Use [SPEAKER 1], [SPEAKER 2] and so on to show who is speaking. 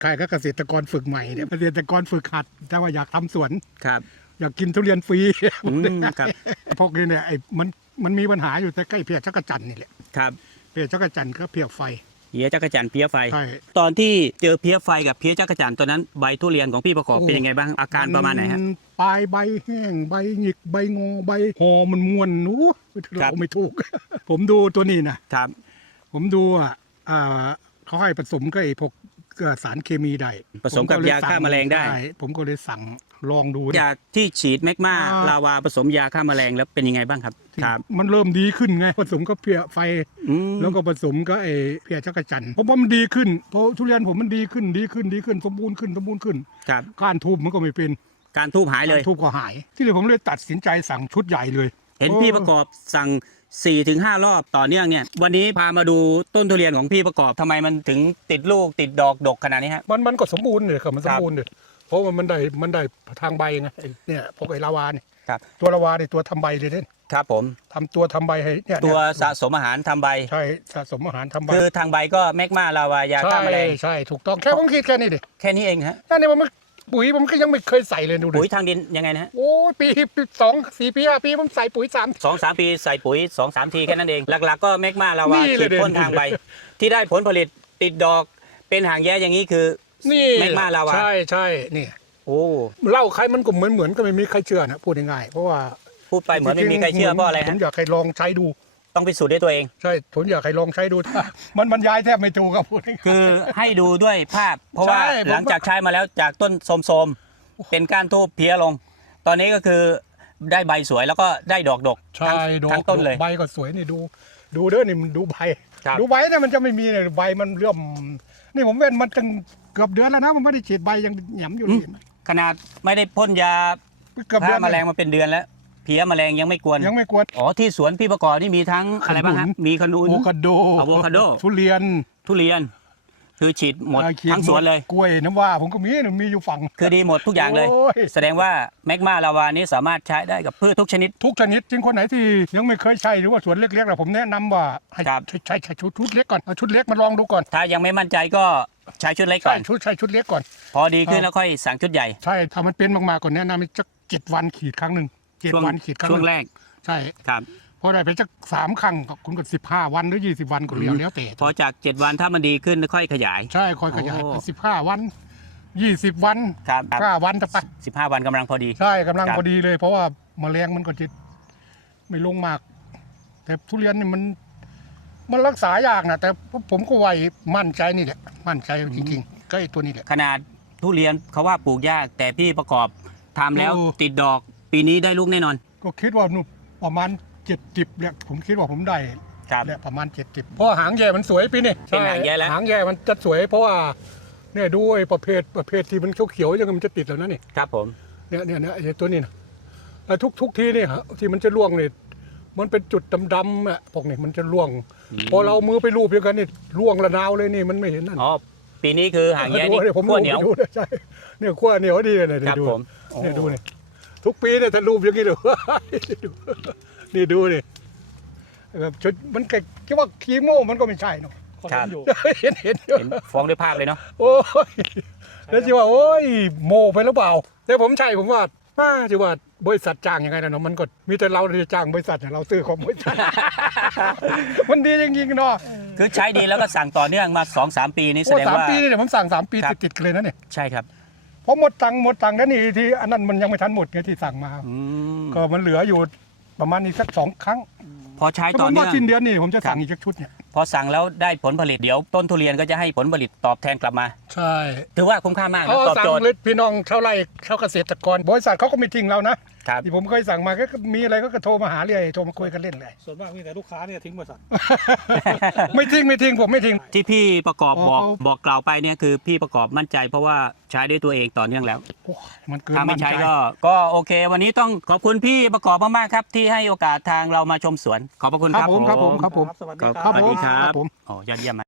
[SPEAKER 1] ใครก็เกษตรกรฝึกใหม่เนี่ยเกษตรกรฝึกหัดแต่ว่าอยากทำสวน
[SPEAKER 2] ครับ
[SPEAKER 1] อยากกินทุเรียนฟรี
[SPEAKER 2] ครับ
[SPEAKER 1] พวกนี้เนี่ยมันมีปัญหาอยู่แต่ใกล้เพียจักรจันทร์นี่แหละ
[SPEAKER 2] ครับ
[SPEAKER 1] เพียจักรจันทร์ก็เพียไฟ
[SPEAKER 2] เพี้ยจักรจันทร์เพี้ยไฟ
[SPEAKER 1] ใช่
[SPEAKER 2] ตอนที่เจอเพี้ยไฟกับเพี้ยจักรจันทร์ตอนนั้นใบทุเรียนของพี่ประกอบเป็นยังไงบ้างอาการประมาณไหนฮะ
[SPEAKER 1] ปลายใบแห้งใบหงิกใบงอใบหอมันม้วนหนู
[SPEAKER 2] ครับ
[SPEAKER 1] เราไม่ถูก ผมดูตัวนี้นะครับ ผมดูเขาให้ผสมกับไอ้พวกสารเคมีได้
[SPEAKER 2] ผสมกับยาฆ่าแมลงได้
[SPEAKER 1] ใช่ผมก็เลยสั่งลองดู
[SPEAKER 2] ยาที่ฉีดแมกมา
[SPEAKER 1] อ่า
[SPEAKER 2] ลาวาผสมยาฆ่าแมลงแล้วเป็นยังไงบ้างครับครับ
[SPEAKER 1] มันเริ่มดีขึ้นไงผสมกับเพียไฟ
[SPEAKER 2] อืม
[SPEAKER 1] แล้วก็ผสมกับไอ้เพียจักรจันทร์ผมว่ามันดีขึ้นเพราะทุเรียนผมมันดีขึ้นสมบูรณ์ขึ้น
[SPEAKER 2] ครับ
[SPEAKER 1] ก้านทูบมันก็ไม่เป็น
[SPEAKER 2] การทูบหายเลย
[SPEAKER 1] ก้านทูบก็หาย ที่เลยผมเลยตัดสินใจสั่งชุดใหญ่เลย
[SPEAKER 2] เห็นพี่ประกอบสั่ง 4-5 รอบต่อเนื่องเนี่ยวันนี้พามาดูต้นทุเรียนของพี่ประกอบทำไมมันถึงติดลูกติดดอกดกขนาดนี้ฮะ
[SPEAKER 1] มันก็สมบูรณ์เลยครับมันสมบูรณ์เลยเพราะว่ามันได้ทางใบไงไอ้เนี่ยพวกไอ้ลาวาเนี่ย
[SPEAKER 2] ครับ
[SPEAKER 1] ตัวลาวาเนี่ยตัวทำใบเลยเนี่ย
[SPEAKER 2] ครับผม
[SPEAKER 1] ทำตัวทำใบให้เนี่ย
[SPEAKER 2] ตัว
[SPEAKER 1] เนี่ย
[SPEAKER 2] สะสมอาหารทำใบ
[SPEAKER 1] ใช่สะสมอาหารทำใบ
[SPEAKER 2] คือทางใบก็แมกมาลาวายาฆ่าแมลง
[SPEAKER 1] ใช่ถูกต้องแค่ผมคิดแค่นี้ดิ
[SPEAKER 2] แค่นี้เองฮะ
[SPEAKER 1] นั่นเนี่ยมันปุ๋ยผมก็ยังไม่เคยใส่เลยดูดิ
[SPEAKER 2] ปุ๋ยทางดินยังไงนะฮะ
[SPEAKER 1] โอ้ยปี2-4 ปี5 ปีผมใส่ปุ๋ย3
[SPEAKER 2] 2-3 ปีใส่ปุ๋ย 2-3 ทีแค่นั้นเอง หลักๆก็แมกมาลาวา
[SPEAKER 1] นี่เล
[SPEAKER 2] ฉี
[SPEAKER 1] ย
[SPEAKER 2] ดพ่นทางใบ ที่ได้ผลผลิตติดดอกเป็นหางแย้อย่างนี้คือ
[SPEAKER 1] นี่
[SPEAKER 2] แมกมาลาวา
[SPEAKER 1] ใช่นี่
[SPEAKER 2] โอ้
[SPEAKER 1] เล่าใครมันก็เหมือนก็ไม่มีใครเชื่อนะพูดง่ายๆเพราะว่า
[SPEAKER 2] พูดไปเหมือนไม่มีใครเชื่อเพราะอะไร
[SPEAKER 1] ผ
[SPEAKER 2] ฮะ
[SPEAKER 1] มอยากให้ลองใช้ดู
[SPEAKER 2] ต้องพิสูจน์ด้วยตัวเอง
[SPEAKER 1] ใช่ผมอยากให้ลองใช้ดู มันบรรยายแทบไม่ถูกครับพูดง่ายๆ
[SPEAKER 2] คือให้ดูด้วยภาพ เพราะว่า
[SPEAKER 1] ใช่ผม
[SPEAKER 2] หลังจากใช้มาแล้วจากต้นโสมๆเป็นก้านทูบเพี้ยลง ตอนนี้ก็คือได้ใบสวยแล้วก็ได้ดอกดก
[SPEAKER 1] ใช่ดอก
[SPEAKER 2] ทั้งต้นเลย
[SPEAKER 1] ใบก็สวยนี่ดูเด้อนี่มันดูใบ
[SPEAKER 2] ครับ
[SPEAKER 1] ดูใบเนี่ยมันจะไม่มีเลยใบมันเริ่มนี่ผมเว้นมันตั้งเกือบเดือนแล้วนะผมไม่ได้ฉีดใบยังหยำอยู่เลย
[SPEAKER 2] ขนาดไม่ได้พ่นยา
[SPEAKER 1] เกือบเดือ
[SPEAKER 2] ฆ่าน แมลงมาเป็นเดือนแล้วเพี้ยแมลงยังไม่กวน
[SPEAKER 1] ยังไม่กวน
[SPEAKER 2] อ๋อที่สวนพี่ประกอบนี่มีทั้งอะไรบ้างครับมีขนุน
[SPEAKER 1] อะโวคาโด
[SPEAKER 2] อะโวคาโด
[SPEAKER 1] ทุเรียน
[SPEAKER 2] ทุเรียน คือฉีดหมด
[SPEAKER 1] ขีด
[SPEAKER 2] ทั้งสวนเลย
[SPEAKER 1] กล้วยน้ำว่าผมก็มีอยู่ฝั่ง
[SPEAKER 2] คือดีหมดทุกอย่างเลย
[SPEAKER 1] โอ้ย
[SPEAKER 2] แสดงว่าแมกมาลาวานี้สามารถใช้ได้กับพืชทุกชนิด
[SPEAKER 1] ทุกชนิดจริงคนไหนที่ยังไม่เคยใช้หรือว่าสวนเล็กๆนะผมแนะนำว่าให้
[SPEAKER 2] ครับ
[SPEAKER 1] ใช้ชุดเล็กก่อนเอาชุดเล็กมาลองดูก่อน
[SPEAKER 2] ถ้ายังไม่มั่นใจก็ใช้ชุดเล็กก่
[SPEAKER 1] ใช่
[SPEAKER 2] อน
[SPEAKER 1] ชุดเล็กก่อน
[SPEAKER 2] พอดีขึ้นแล้วค่อยสั่งชุดใหญ่
[SPEAKER 1] ใช่ถ้ามันเป็นมากๆก่อนแนะนำสัก7 วันขีดครั้งหนึ่ง7 วันขีดครั้งห
[SPEAKER 2] ช่ว
[SPEAKER 1] นึ่
[SPEAKER 2] ง
[SPEAKER 1] ง
[SPEAKER 2] แรก
[SPEAKER 1] ใช่
[SPEAKER 2] ครับ
[SPEAKER 1] พอได้ไปสัก3 ครั้งก็คุณก็15 วันหรือ20 วันก็แล้วแต่
[SPEAKER 2] พอจาก 7 วันถ้ามันดีขึ้นค่อยขยาย
[SPEAKER 1] ใช่ค่อยขยาย
[SPEAKER 2] โอ้
[SPEAKER 1] ไป15 วัน20 วัน
[SPEAKER 2] ครับ
[SPEAKER 1] 5 วันจะไป
[SPEAKER 2] 15 วันกำลังพอดี
[SPEAKER 1] ใช่กำลัง
[SPEAKER 2] ครับ
[SPEAKER 1] พอดีเลย เพราะว่าแมลงมันก็จะไม่ลงมาก แต่ทุเรียนนี่มันรักษายากนะแต่ผมก็ไวมั่นใจนี่แหละมั่นใจจริงๆก็ไอ้ตัวนี้แหละ
[SPEAKER 2] ขนาดทุเรียนเขาว่าปลูกยาก แต่พี่ประกอบทำแล้ว
[SPEAKER 1] โอ้
[SPEAKER 2] ติดดอกปีนี้ได้ลูกแน่นอน
[SPEAKER 1] ก็คิดว่าหนูประมาณ70เนี่ยผมคิดว่าผมได้
[SPEAKER 2] ครับ
[SPEAKER 1] เนี่ยประมาณ70เพราะหางแย่มันสวยปีนี่
[SPEAKER 2] เป็นหางแย่แล้ว
[SPEAKER 1] หางแย่มันจะสวย เพราะว่าเนี่ยดูไอ้ประเภทที่มันเขียวๆยังมันจะติดแล้วนะนี่
[SPEAKER 2] ครับผม
[SPEAKER 1] เนี่ยไอ้ตัวนี้นะแล้วทุกทีนี่ฮะที่มันจะร่วงเนี่ยมันเป็นจุดดำๆอ่ะพวกนี้มันจะร่วง พอเราเอามือไปรูปเดียวกันนี่ร่วงระนาวเลยนี่มันไม่เห็นนั่น
[SPEAKER 2] อ๋อปีนี้คือหางแย้นี่
[SPEAKER 1] ผม
[SPEAKER 2] ขั้วเหนียว
[SPEAKER 1] ดูใช่เนี่ยขั้วเหนียวดีเลย
[SPEAKER 2] ครับ
[SPEAKER 1] ดู
[SPEAKER 2] ผม
[SPEAKER 1] เนี่ยดูนี่ทุกปีเนี่ยถ้ารูปอย่างนี้เลย นี่ดูนี่แบบชุดมันคิดว่าคีโมมันก็ไม่ใช่เนาะ
[SPEAKER 2] ครับ
[SPEAKER 1] เห็น
[SPEAKER 2] เห็นฟ้องด้วยภาพเลยเนาะ
[SPEAKER 1] โอ้ยแล้วจิว่าโอ้ยโมไปหรือเปล่าแต่ผมใช่ผมว่าจิว่าบริษัทจ้างยังไงนะเนาะมันก็มีแต่เราที่จ้างบริษัทเนี่ยเราซื้อของบริษัท มันดีจริงๆเนาะ
[SPEAKER 2] คือใช้ดีแล้วก็สั่งต่อเนื่องมา 2-3 ปีนี้แส
[SPEAKER 1] โอ้
[SPEAKER 2] ดง
[SPEAKER 1] 3
[SPEAKER 2] ว่า
[SPEAKER 1] ปีนี่ผมสั่ง3 ปี
[SPEAKER 2] ครับ
[SPEAKER 1] ติดๆกันเลยนะเนี่ย
[SPEAKER 2] ใช่ครับ
[SPEAKER 1] เพราะหมดตังค์แล้วนี่ที่อันนั้นมันยังไม่ทันหมดไงที่สั่งมา
[SPEAKER 2] อืม
[SPEAKER 1] ก็มันเหลืออยู่ประมาณอีกสัก2 ครั้ง
[SPEAKER 2] พอใช้
[SPEAKER 1] ก็
[SPEAKER 2] ต่
[SPEAKER 1] ผ
[SPEAKER 2] อ
[SPEAKER 1] ม
[SPEAKER 2] เนื่
[SPEAKER 1] ว่า
[SPEAKER 2] อง
[SPEAKER 1] สิ้นเดือนนี่ผมจะสั่ง
[SPEAKER 2] ครับ
[SPEAKER 1] อีกสักชุดเนี่ย
[SPEAKER 2] พอสั่งแล้วได้ผลผลิตเดี๋ยวต้นทุเรียนก็จะให้ผลผลิตตอบแทนกลับมา
[SPEAKER 1] ใช่
[SPEAKER 2] ถือว่าคุ้มค่ามาก
[SPEAKER 1] เขา
[SPEAKER 2] นะตอบ
[SPEAKER 1] สั่ง
[SPEAKER 2] โจทย์
[SPEAKER 1] เลยพี่น้องชาวไร่ชาวเกษตรกรบริษัทเขาก็ไม่ทิ้งเรานะครับ ที่ผมเคยสั่งมาก็มีอะไรก็โทรมาหาเรื่อยโทรมาคุยกันเล่นเลย
[SPEAKER 3] ส่วนมากมีแต่ลูกค้าเนี่ยทิ้งบริษัท
[SPEAKER 1] ไม่ทิ้งผมไม่ทิ้ง
[SPEAKER 2] ที่พี่ประกอบ
[SPEAKER 1] อ๋อ
[SPEAKER 2] บอกกล่าวไปเนี่ยคือพี่ประกอบมั่นใจเพราะว่าใช้ด้วยตัวเองต่อเนื่องแล้ว
[SPEAKER 1] โอ้ยมันเกิน
[SPEAKER 2] ถ้าไม่
[SPEAKER 1] มั่น
[SPEAKER 2] ใช้
[SPEAKER 1] ใจ
[SPEAKER 2] ก็โอเค วันนี้ต้องขอบคุณพี่ประกอบมากๆครับ ที่ให้โอกาสทางเรามาชมสวน ขอบพระคุณ
[SPEAKER 1] ค
[SPEAKER 2] ค
[SPEAKER 1] รั
[SPEAKER 2] รั
[SPEAKER 1] บบ ผมครับผม
[SPEAKER 3] สวัสดี
[SPEAKER 2] ครับ
[SPEAKER 3] ครับ
[SPEAKER 2] สวัสดีครั
[SPEAKER 1] ครับ บผม
[SPEAKER 2] โอ้ยอดเยี่ยม